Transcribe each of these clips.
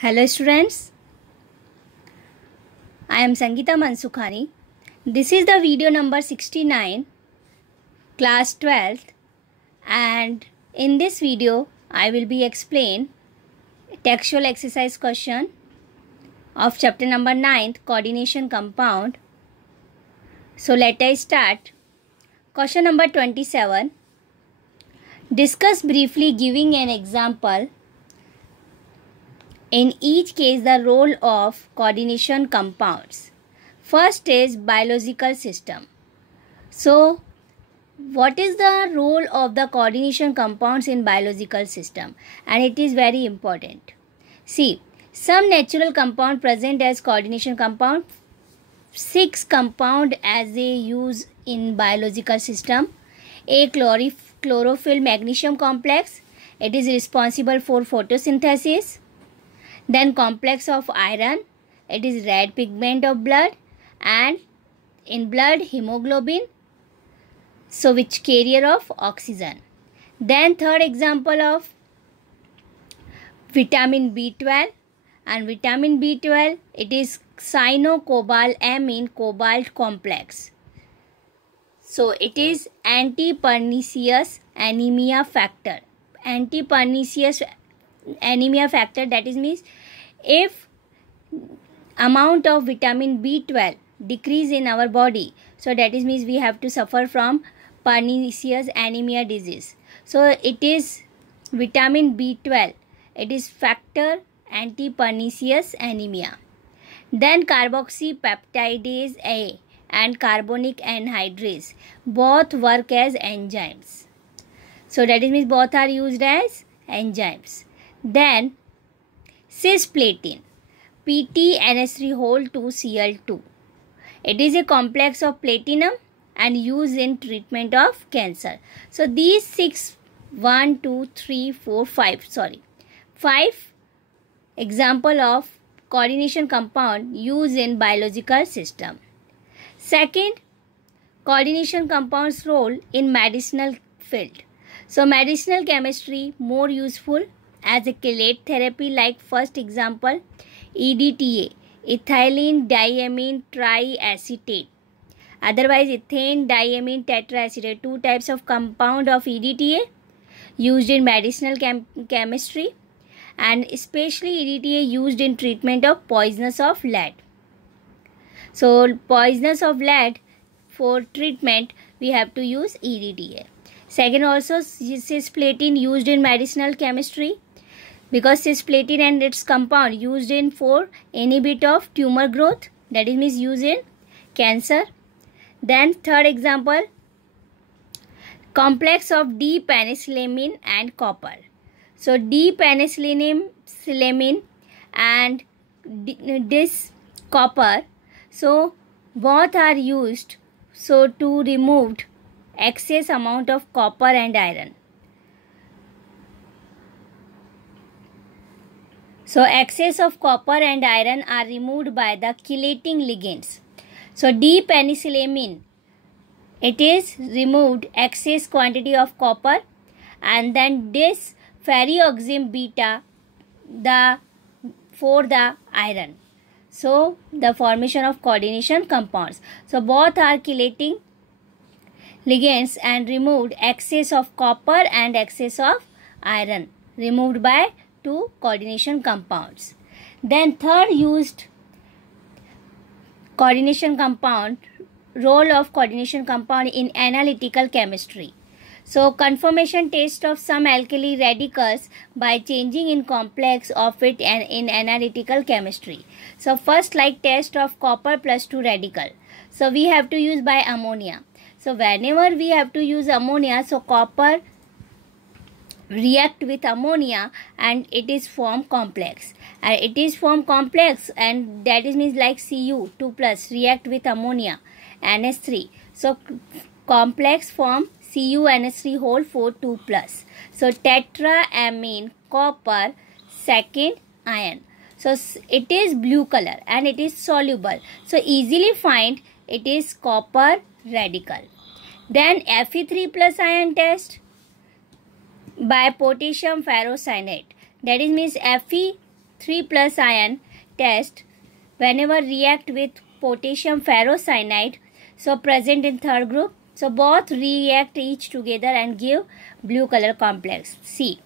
Hello students, I am Sangeeta Mansukhani. This is the video number 69, class 12th, and in this video I will be explain textual exercise question of chapter number 9, coordination compound. So let us start. Question number 27. Discuss briefly giving an example. In each case, the role of coordination compounds. First is biological system. So, what is the role of the coordination compounds in biological system? And it is very important. See, some natural compound present as coordination compound. 6 compound as they use in biological system. A chlorophyll magnesium complex. It is responsible for photosynthesis. Then complex of iron, it is red pigment of blood, and in blood hemoglobin, so which carrier of oxygen. Then third example of vitamin B12, and vitamin B12, it is cyanocobalamin cobalt complex. So it is anti-pernicious anemia factor. Anti-pernicious anemia factor, that is means if amount of vitamin B12 decrease in our body, so that is means we have to suffer from pernicious anemia disease. So it is vitamin B12, it is factor anti-pernicious anemia. Then carboxypeptidase A and carbonic anhydrase both work as enzymes. So that is means both are used as enzymes. Then cisplatin, PtNH3 2Cl2. It is a complex of platinum and used in treatment of cancer. So these 5 example of coordination compound used in biological system. Second, coordination compounds role in medicinal field. So medicinal chemistry more useful as a chelate therapy, like first example EDTA, ethylene diamine triacetate, otherwise ethane diamine tetraacetate, 2 types of compound of EDTA used in medicinal chemistry, and especially EDTA used in treatment of poisonous of lead. So poisonous of lead, for treatment we have to use EDTA. Second, also cisplatin used in medicinal chemistry, because cisplatin and its compound used in for inhibit of tumor growth, that is means used in cancer. Then third example, complex of D-penicillamine and copper. So D-penicillamine and this copper, so both are used so to remove excess amount of copper and iron. So excess of copper and iron are removed by the chelating ligands. So D-penicillamine, it is removed excess quantity of copper, and then this ferrioxim beta for the iron. So the formation of coordination compounds. So both are chelating ligands and removed excess of copper and excess of iron, removed by 2 coordination compounds. Then third used coordination compound, role of coordination compound in analytical chemistry. So conformation test of some alkali radicals by changing in complex of it and in analytical chemistry. So first, like test of copper plus 2 radical. So we have to use by ammonia. So whenever we have to use ammonia, so copper react with ammonia and it is form complex, and it is form complex, and that is means like Cu2 plus react with ammonia NH3. So complex form CuNH3 whole 4 2 plus. So tetraamine copper second ion. So it is blue color and it is soluble. So easily find it is copper radical. Then Fe3 plus ion test by potassium ferrocyanate, that is means Fe 3+ ion test, whenever react with potassium ferrocyanide, so present in third group, so both react each together and give blue color complex C,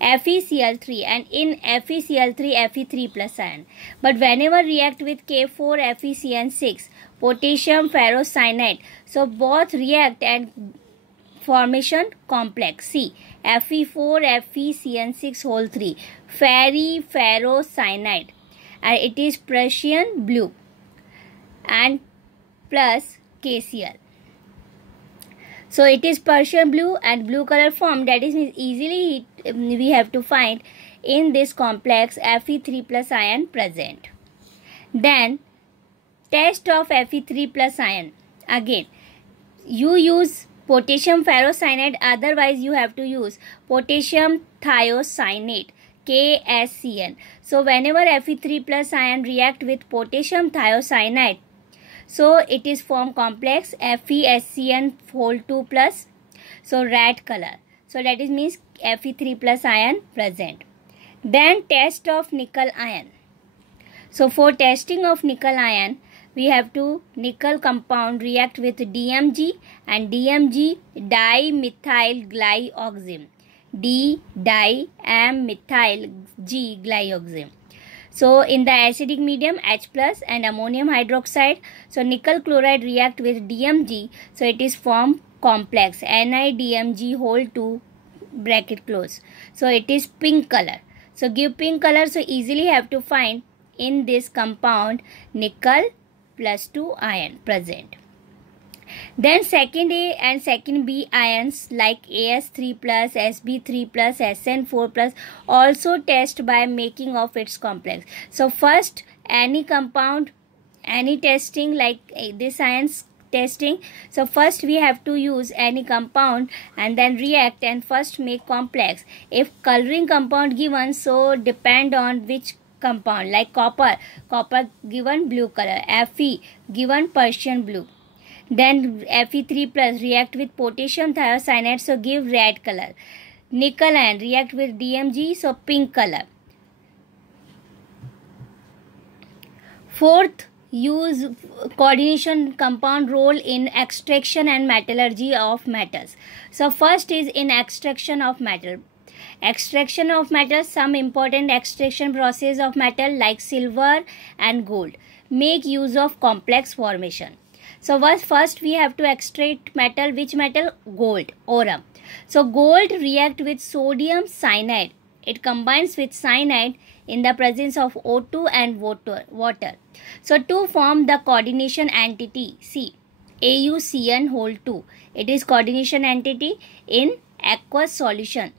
FeCl3, and in FeCl3 Fe3+ ion. But whenever react with K4 FeCN6 potassium ferrocyanide, so both react and formation complex C, Fe4 FeCN6 whole 3 ferrocyanide, and it is Prussian blue and plus KCl. So it is Prussian blue and blue color form, that is easily we have to find in this complex Fe3+ ion present. Then test of Fe3+ ion. Again, you use potassium ferrocyanide, otherwise you have to use potassium thiocyanate, KSCN. So whenever Fe3+ ion react with potassium thiocyanide, so it is form complex FeSCN whole 2 plus, so red color. So that is means Fe3+ ion present. Then test of nickel ion. So for testing of nickel ion, we have to nickel compound react with DMG and DMG dimethyl D-dimethyl G glyoxime. So in the acidic medium H plus and ammonium hydroxide, so nickel chloride react with DMG, so it is form complex NiDMG whole 2 bracket close. So it is pink color. So give pink color, so easily have to find in this compound nickel +2 ion present. Then second A and second B ions like As3+, Sb3+, Sn4+, also test by making of its complex. So first any compound, any testing like this ions testing, so first we have to use any compound and then react and first make complex. If coloring compound given, so depend on which compound, like copper given blue color, Fe given Prussian blue. Then Fe3+ react with potassium thiocyanate, so give red color. Nickel ion react with DMG, so pink color. Fourth, use coordination compound role in extraction and metallurgy of metals. So first is in extraction of metal. Extraction of metal, some important extraction process of metal like silver and gold make use of complex formation. So first we have to extract metal. Which metal? Gold, aurum. So gold react with sodium cyanide. It combines with cyanide in the presence of O2 and water. So to form the coordination entity C, AuCN whole 2. It is coordination entity in aqueous solution.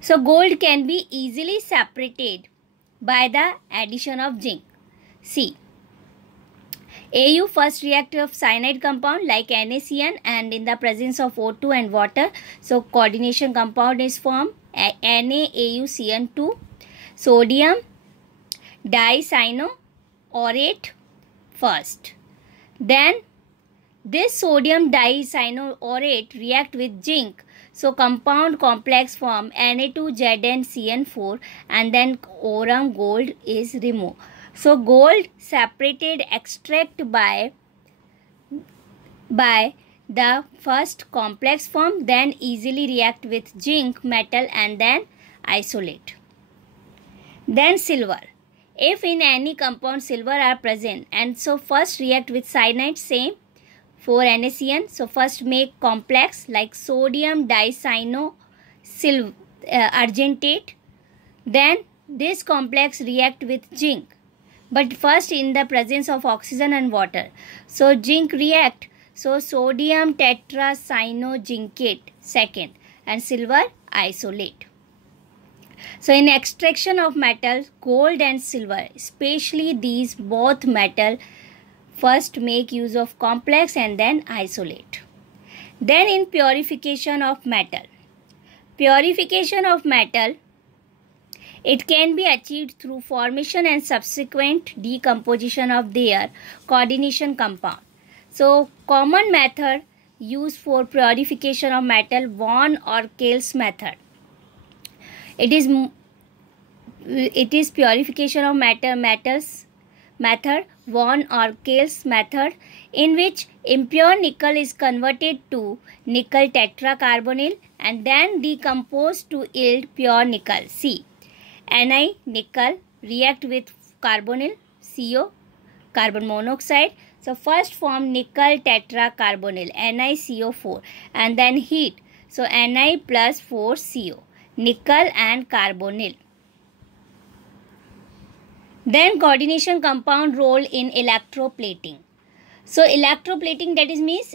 So gold can be easily separated by the addition of zinc. C. Au first react of cyanide compound like NaCN and in the presence of O2 and water. So coordination compound is formed NaAuCN2. Sodium dicyanoaurate first. Then this sodium dicyanoaurate react with zinc. So compound complex form Na2ZnCN4 and then aurum gold is removed. So gold separated extract by the first complex form, then easily react with zinc metal and then isolate. Then silver. If in any compound silver are present and so first react with cyanide, same for NaCN. So first make complex like sodium dicyanoargentate. Then this complex react with zinc, but first in the presence of oxygen and water. So zinc react, so sodium tetracyanozincate second and silver isolate. So in extraction of metals, gold and silver, especially these both metal, first make use of complex and then isolate. Then in purification of metal. Purification of metal, it can be achieved through formation and subsequent decomposition of their coordination compound. So common method used for purification of metal, Von Orkel's method. It is it is purification of metals method, Von Orkel's method, in which impure nickel is converted to nickel tetracarbonyl and then decomposed to yield pure nickel. C. Ni nickel react with carbonyl CO, carbon monoxide. So first form nickel tetracarbonyl NiCO4 and then heat. So Ni plus 4CO, nickel and carbonyl. Then coordination compound role in electroplating. So electroplating, that is means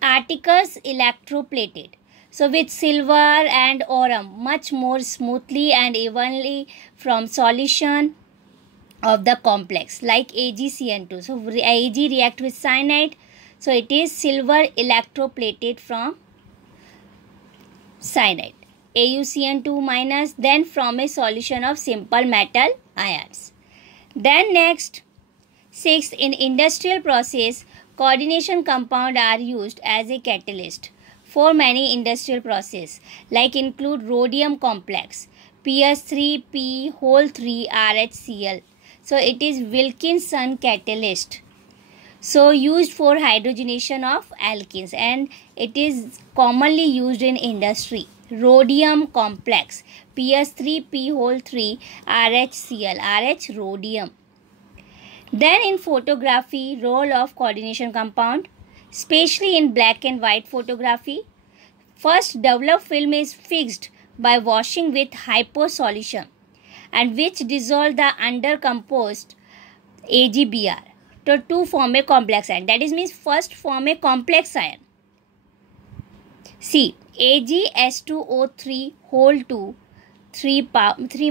articles electroplated. So with silver and aurum much more smoothly and evenly from solution of the complex like AgCN2. So Ag react with cyanide. So it is silver electroplated from cyanide. AuCN2 minus, then from a solution of simple metal ions. Then next, sixth, in industrial process, coordination compound are used as a catalyst for many industrial process like include rhodium complex, PS3P3RHCl. So it is Wilkinson catalyst. So used for hydrogenation of alkenes and it is commonly used in industry. Rhodium complex, PS3P3RHCl, RH rhodium. Then in photography, role of coordination compound, especially in black and white photography. First, developed film is fixed by washing with hypo solution and which dissolve the undercomposed AgBr to form a complex ion. That is means first form a complex ion. C. AgS2O3 whole 2 3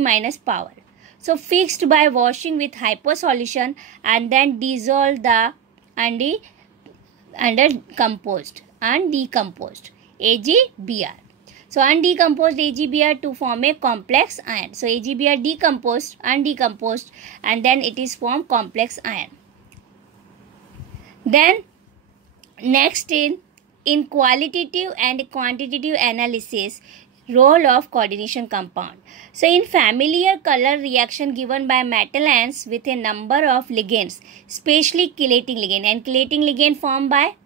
minus power. So fixed by washing with hypo solution and then dissolve the undecomposed AgBr. So undecomposed AgBr to form a complex ion. So AgBr decomposed, undecomposed, and then it is formed complex ion. Then next in qualitative and quantitative analysis, role of coordination compound. So in familiar color reaction given by metal ions with a number of ligands, especially chelating ligand, and chelating ligand formed by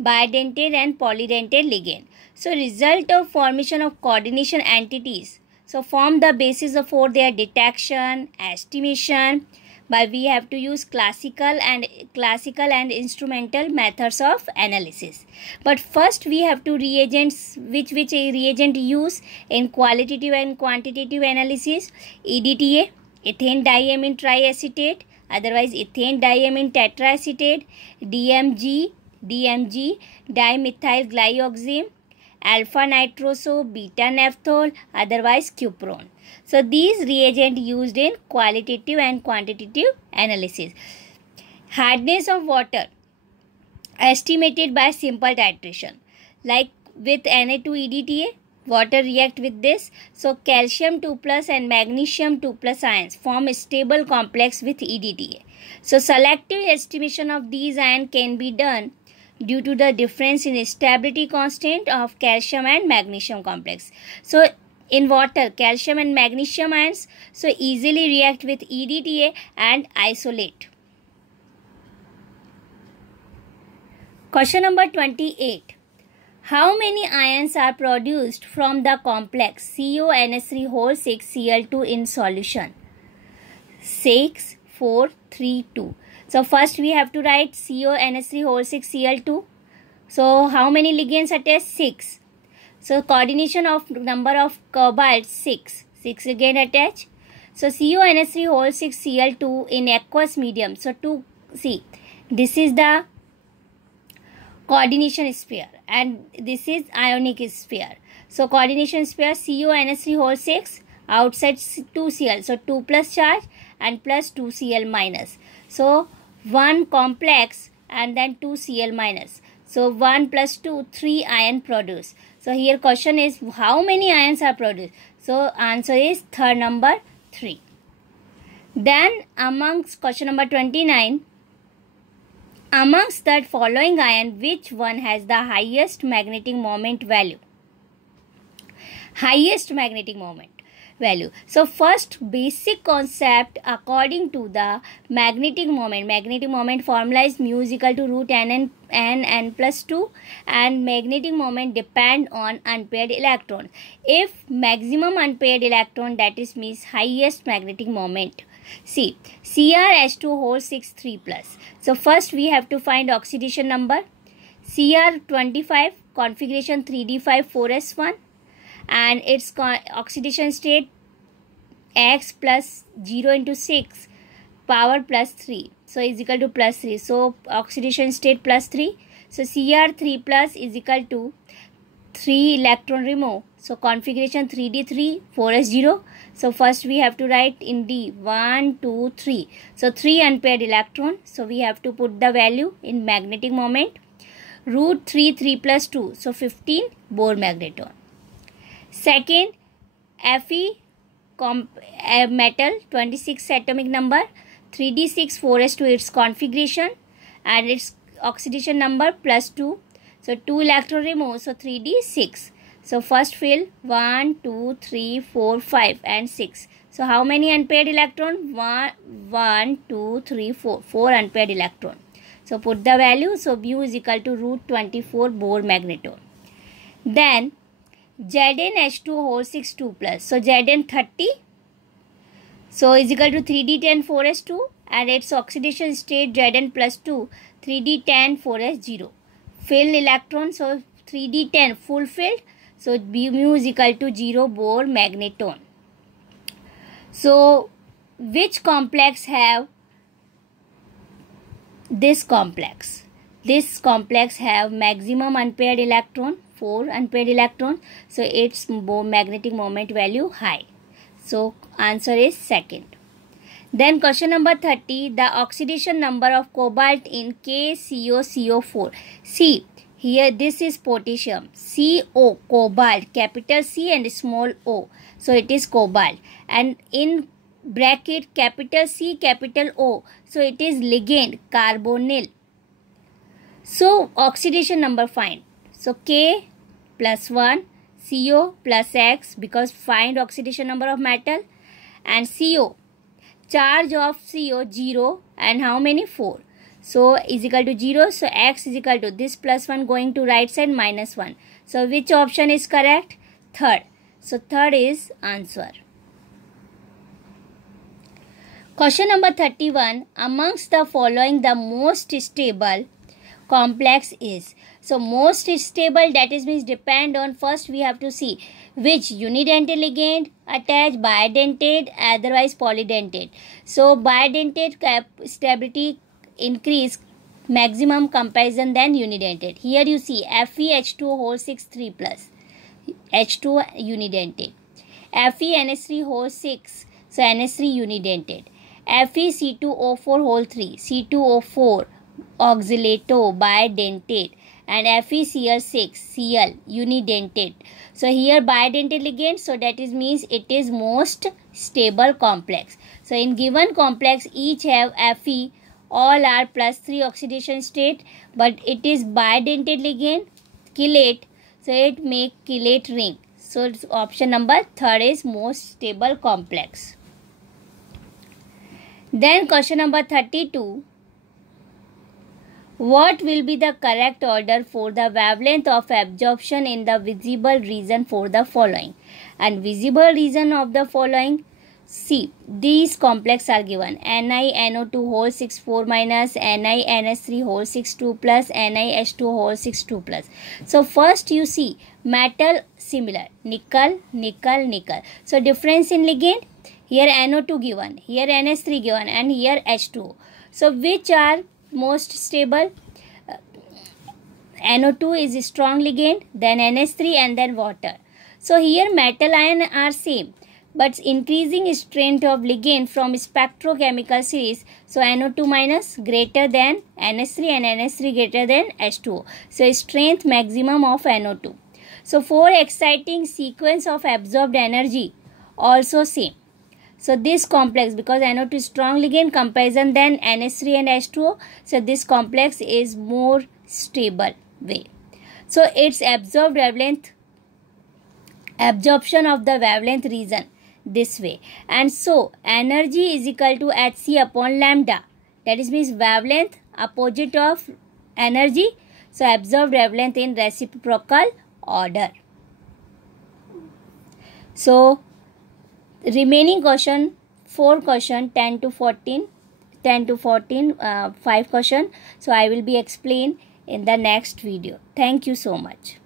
bidentate and polydentate ligand. So result of formation of coordination entities. So form the basis for their detection, estimation. But we have to use classical and instrumental methods of analysis. But first we have to reagents, which a reagent use in qualitative and quantitative analysis. EDTA, ethane diamine triacetate, otherwise ethane diamine tetraacetate, DMG, dimethyl glyoxime, alpha nitroso, beta naphthol, otherwise cupron. So these reagents used in qualitative and quantitative analysis. Hardness of water estimated by simple titration. Like with Na2-EDTA, water react with this. So calcium 2+ and magnesium 2+ ions form a stable complex with EDTA. So selective estimation of these ions can be done due to the difference in stability constant of calcium and magnesium complex. So in water, calcium and magnesium ions so easily react with EDTA and isolate. Question number 28. How many ions are produced from the complex CONH3 6Cl2 in solution? 6, 4, 3, 2. So first we have to write CONH3 6Cl2. So how many ligands attached? 6. So coordination of number of cobalt 6 again attached. So CONH3 6Cl2 in aqueous medium. So this is the coordination sphere and this is ionic sphere. So coordination sphere CONH3 6 outside 2Cl. So 2+ charge and plus 2Cl minus. So 1 complex and then 2Cl minus. So 1 plus 2, 3 ion produced. So here question is how many ions are produced? So answer is third number 3. Then amongst question number 29, amongst that following ion, which one has the highest magnetic moment value? Highest magnetic moment. value. So first basic concept according to the magnetic moment formula is mu is equal to root n plus 2, and magnetic moment depend on unpaired electron. If maximum unpaired electron, that is means highest magnetic moment. See, Cr(H2) whole 6 3 plus. So first we have to find oxidation number. Cr25 configuration 3d5 4s1, and its oxidation state x plus 0 into 6 power plus 3, so is equal to plus 3. So oxidation state plus 3. So Cr3 plus is equal to 3 electron remove. So configuration 3d3 4s0. So first we have to write in D 1 2 3. So 3 unpaired electron. So we have to put the value in magnetic moment. Root 3 plus 2. So 15 Bohr magneton. Second, Fe metal 26 atomic number, 3d6 4s2 its configuration, and its oxidation number plus 2. So 2 electron remove. So 3d6. So first fill 1 2 3 4 5 and 6. So how many unpaired electron? 1 2 3 4. 4 unpaired electron. So put the value. So mu is equal to root 24 Bohr magneton. Then Zn(H2) whole 6 2 plus. So Zn 30. So is equal to 3d10 4s2, and its oxidation state Zn plus 2 3d10 4s0. Filled electron. So 3d10 full filled. So mu is equal to 0 Bohr magneton. So which complex have this complex? This complex have maximum unpaired electron, 4 unpaired electron. So its magnetic moment value high. So answer is second. Then question number 30. The oxidation number of cobalt in KCOCO4. See, here this is potassium. CO, cobalt, capital C and small o. So it is cobalt. And in bracket capital C, capital O. So it is ligand, carbonyl. So oxidation number find. So K plus 1, CO plus X, because find oxidation number of metal, and CO. Charge of CO 0, and how many? 4. So is equal to 0. So X is equal to this plus 1 going to right side minus 1. So which option is correct? Third. So third is answer. Question number 31. Amongst the following, the most stable complex is. So most stable, that is means depend on, first we have to see which unidentate ligand attached, bidentate, otherwise polydentate. So bidentate stability increase maximum comparison than unidentate. Here you see FeH2 whole 6 3 plus, H2 unidentate. FeNH3 whole 6, so NH3 unidentate. FeC2O4 whole 3, C2O4 oxalato bidentate, and FeCl6 Cl unidentate. So here bidentate ligand, so that is means it is most stable complex. So in given complex each have Fe, all are plus 3 oxidation state, but it is bidentate ligand, chelate, so it make chelate ring. So option number third is most stable complex. Then question number 32. What will be the correct order for the wavelength of absorption in the visible region for the following? And visible region of the following, see, these complex are given. NiNO2 whole 6 4 minus, NiNH3 whole 6 2 plus, NiH2 whole 6 2 plus. So first you see metal similar, nickel, nickel, nickel. So difference in ligand, here NO2 given, here NH3 given, and here H2. So which are most stable? NO2 is strong ligand, then NH3, and then water. So here metal ion are same, but increasing strength of ligand from spectrochemical series. So NO2 minus greater than NH3 and NH3 greater than H2O. So strength maximum of NO2. So for exciting sequence of absorbed energy also same. So this complex, because NO2 is strong ligand comparison than NH3 and H2O, so this complex is more stable way. So its absorbed wavelength, absorption of the wavelength region, this way. And so energy is equal to hc upon lambda. That is means wavelength opposite of energy. So observed wavelength in reciprocal order. So remaining question, 4 question, 10 to 14, 5 question. So I will be explain in the next video. Thank you so much.